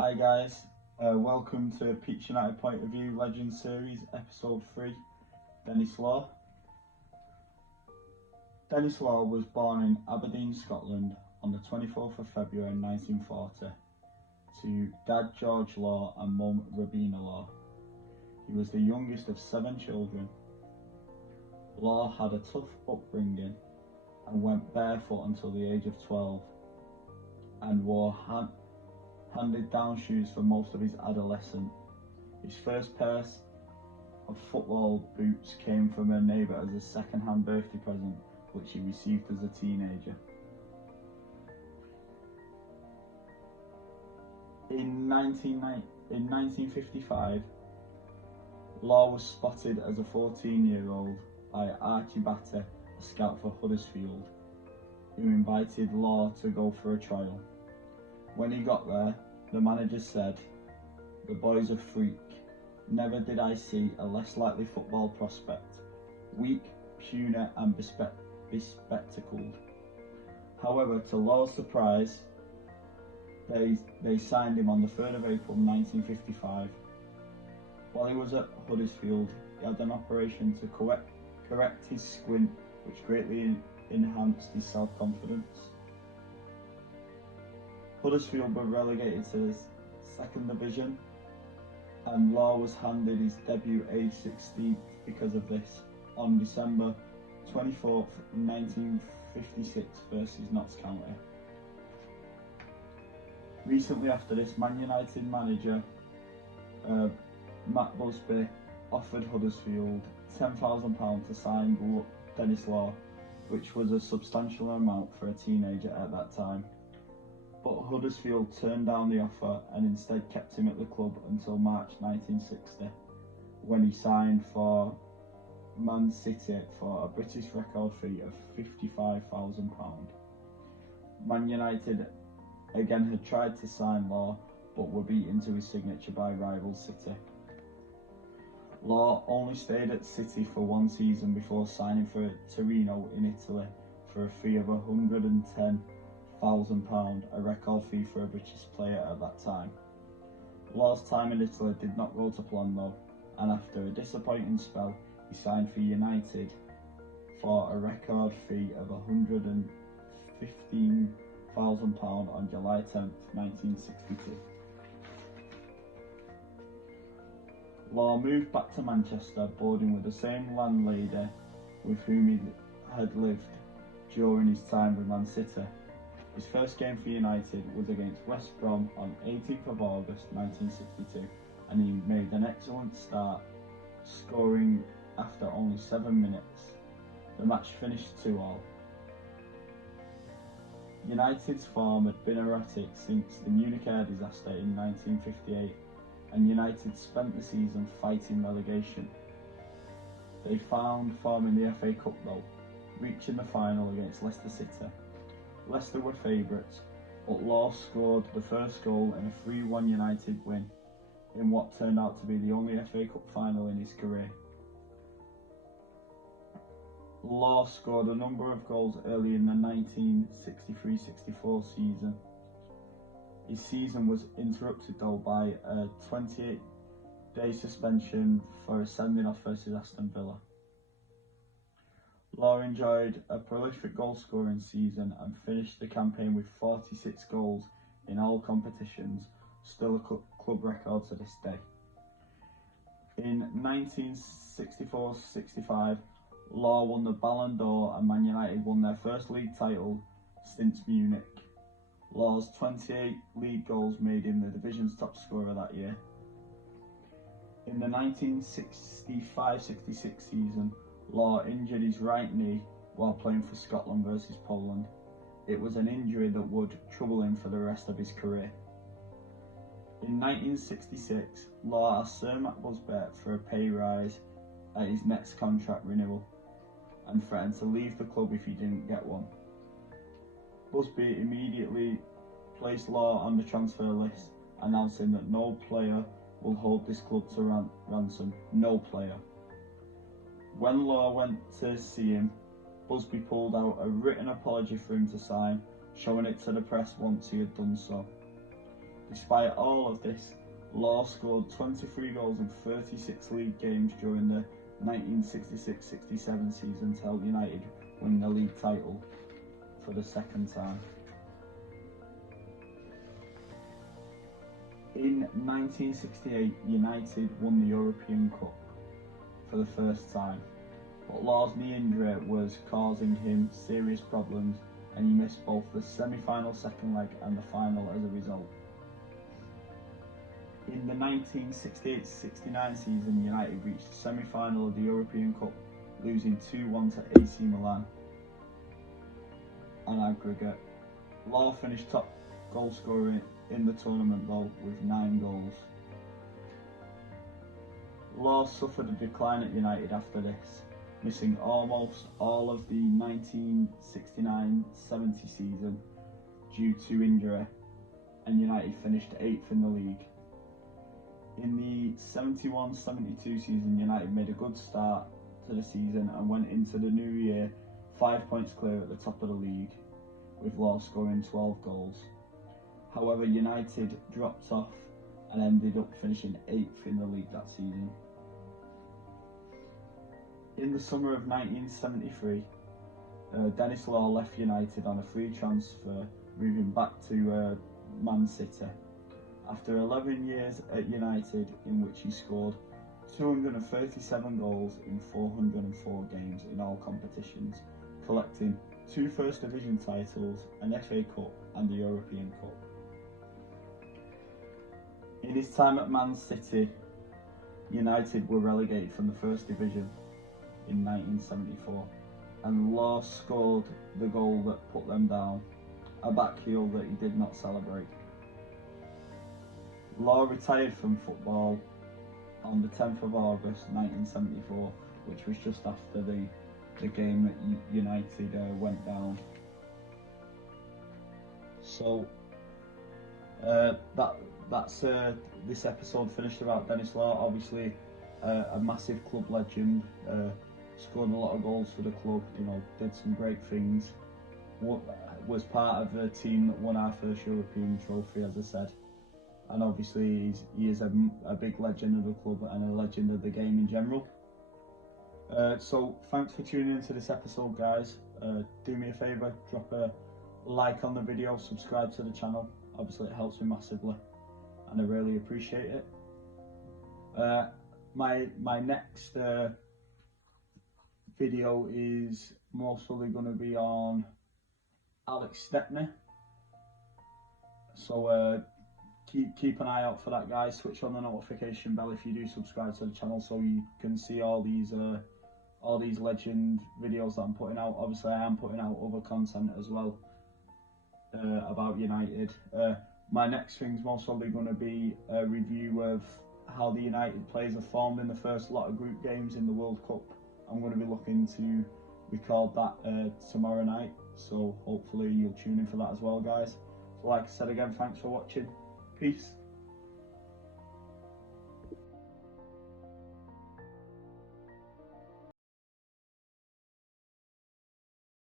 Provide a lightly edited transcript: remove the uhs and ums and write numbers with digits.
Hi guys, welcome to Peach United Point of View Legends Series, Episode 3, Dennis Law. Dennis Law was born in Aberdeen, Scotland on the 24th of February 1940 to Dad George Law and Mum Robina Law. He was the youngest of 7 children. Law had a tough upbringing and went barefoot until the age of 12 and wore handed down shoes for most of his adolescence. His first pair of football boots came from a neighbour as a second-hand birthday present, which he received as a teenager. In 1955, Law was spotted as a 14-year-old by Archie Batter, a scout for Huddersfield, who invited Law to go for a trial. When he got there, the manager said, "The boy's a freak. Never did I see a less likely football prospect. Weak, puny and bespectacled." However, to Law's surprise, they signed him on the 3rd of April 1955. While he was at Huddersfield, he had an operation to correct his squint, which greatly enhanced his self-confidence. Huddersfield were relegated to the 2nd Division, and Law was handed his debut age 16 because of this on December 24th, 1956 versus Notts County. Recently after this, Man United manager Matt Busby offered Huddersfield £10,000 to sign Dennis Law, which was a substantial amount for a teenager at that time. But Huddersfield turned down the offer and instead kept him at the club until March 1960, when he signed for Man City for a British record fee of £55,000. Man United again had tried to sign Law, but were beaten to his signature by rival City. Law only stayed at City for 1 season before signing for Torino in Italy for a fee of £110,000, a record fee for a British player at that time. Law's time in Italy did not go to plan though, and after a disappointing spell, he signed for United for a record fee of £115,000 on July 10th, 1962. Law moved back to Manchester, boarding with the same landlady with whom he had lived during his time with Man City. His first game for United was against West Brom on 18th of August 1962, and he made an excellent start, scoring after only 7 minutes. The match finished 2-2. United's form had been erratic since the Munich air disaster in 1958, and United spent the season fighting relegation. They found form in the FA Cup though, reaching the final against Leicester City. Leicester were favourites, but Law scored the first goal in a 3-1 United win, in what turned out to be the only FA Cup final in his career. Law scored a number of goals early in the 1963-64 season. His season was interrupted though by a 28-day suspension for a sending-off versus Aston Villa. Law enjoyed a prolific goal-scoring season and finished the campaign with 46 goals in all competitions, still a club record to this day. In 1964-65, Law won the Ballon d'Or and Man United won their first league title since Munich. Law's 28 league goals made him the division's top scorer that year. In the 1965-66 season, Law injured his right knee while playing for Scotland versus Poland. It was an injury that would trouble him for the rest of his career. In 1966, Law asked Sir Matt Busby for a pay rise at his next contract renewal and threatened to leave the club if he didn't get one. Busby immediately placed Law on the transfer list, announcing that no player will hold this club to ransom. No player. When Law went to see him, Busby pulled out a written apology for him to sign, showing it to the press once he had done so. Despite all of this, Law scored 23 goals in 36 league games during the 1966-67 season to help United win the league title for the second time. In 1968, United won the European Cup for the first time, but Law's knee injury was causing him serious problems and he missed both the semi-final second leg and the final as a result. In the 1968-69 season, United reached the semi-final of the European Cup, losing 2-1 to AC Milan on aggregate. Law finished top goal scorer in the tournament though with 9 goals. Law suffered a decline at United after this, missing almost all of the 1969-70 season due to injury, and United finished 8th in the league. In the 71-72 season, United made a good start to the season and went into the new year 5 points clear at the top of the league, with Law scoring 12 goals. However, United dropped off and ended up finishing 8th in the league that season. In the summer of 1973, Dennis Law left United on a free transfer, moving back to Man City. After 11 years at United, in which he scored 237 goals in 404 games in all competitions, collecting 2 First Division titles, an FA Cup and the European Cup. In his time at Man City, United were relegated from the First Division in 1974, and Law scored the goal that put them down, a back heel that he did not celebrate. Law retired from football on the 10th of August 1974, which was just after the game that United went down. So that's this episode finished about Dennis Law. Obviously a massive club legend, scored a lot of goals for the club, did some great things, was part of the team that won our first European trophy, as I said. And obviously he is a big legend of the club and a legend of the game in general. So thanks for tuning into this episode, guys. Do me a favour, drop a like on the video, subscribe to the channel. Obviously it helps me massively and I really appreciate it. My next video is most probably going to be on Alex Stepney. So keep an eye out for that, guys. Switch on the notification bell if you do subscribe to the channel, so you can see all these legend videos that I'm putting out. Obviously I am putting out other content as well about United. My next thing's most probably going to be a review of how the United players have formed in the first lot of group games in the World Cup. I'm going to be looking to record that tomorrow night, so hopefully you'll tune in for that as well, guys. So like I said again, thanks for watching. Peace.